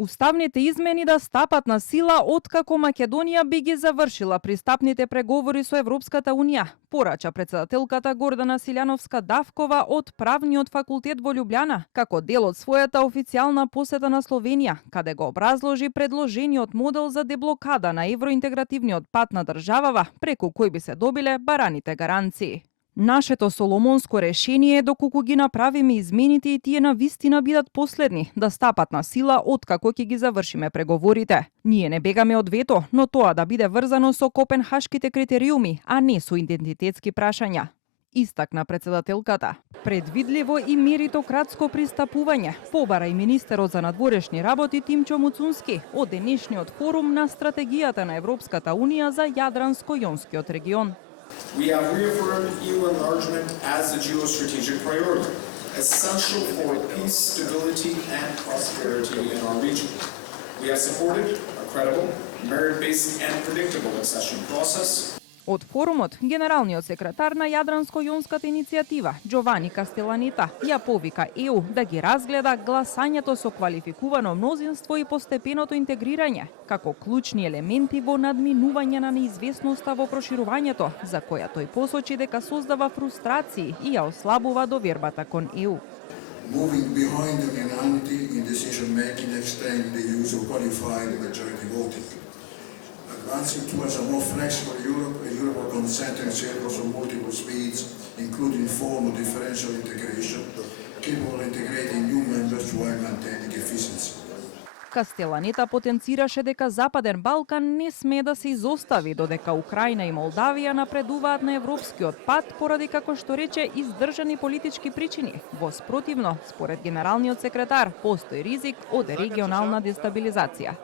Уставните измени да стапат на сила откако Македонија би ги завршила пристапните преговори со Европската Унија, порача претседателката Гордана Силјановска-Давкова од Правниот факултет во Љубљана, како дел од својата официјална посета на Словенија, каде го образложи предложениот модел за деблокада на евроинтегративниот пат на државава, преку кој би се добиле бараните гаранции. Нашето соломонско решение е доколку ги направиме измените и тие на вистина бидат последни, да стапат на сила откако ќе ги завршиме преговорите. Ние не бегаме од вето, но тоа да биде врзано со копенхашките критериуми, а не со идентитетски прашања. Истакна претседателката. Предвидливо и меритократско пристапување, побара и министерот за надворешни работи Тимчо Муцунски од денешниот форум на стратегијата на Европската Унија за Јадранско-Јонскиот регион. We have reaffirmed EU enlargement as a geostrategic priority, essential for peace, stability and prosperity in our region. We have supported a credible, merit-based and predictable accession process. Од форумот, генералниот секретар на Јадранско-Јонската иницијатива, Джовани Кастеланита, ја повика ЕУ да ги разгледа гласањето со квалификувано мнозинство и постепеното интегрирање, како клучни елементи во надминување на неизвестноста во проширувањето, за која тој посочи дека создава фрустрации и ја ослабува довербата кон ЕУ. Moving behind the unanimity in decision making, extending the use of qualified majority voting. Advancing towards a more flexible Europe, a Europe of concentric circles of multiple speeds, including formal differential integration, capable of integrating new members while maintaining efficiency. Кастеланита потенцираше дека Западен Балкан не sme да се изостави, додека Украина и Молдавија напредуваат на европскиот пат поради, како што рече, издржани политички причини. Во спротивно, според генералниот секретар, постои ризик од регионална дестабилизација.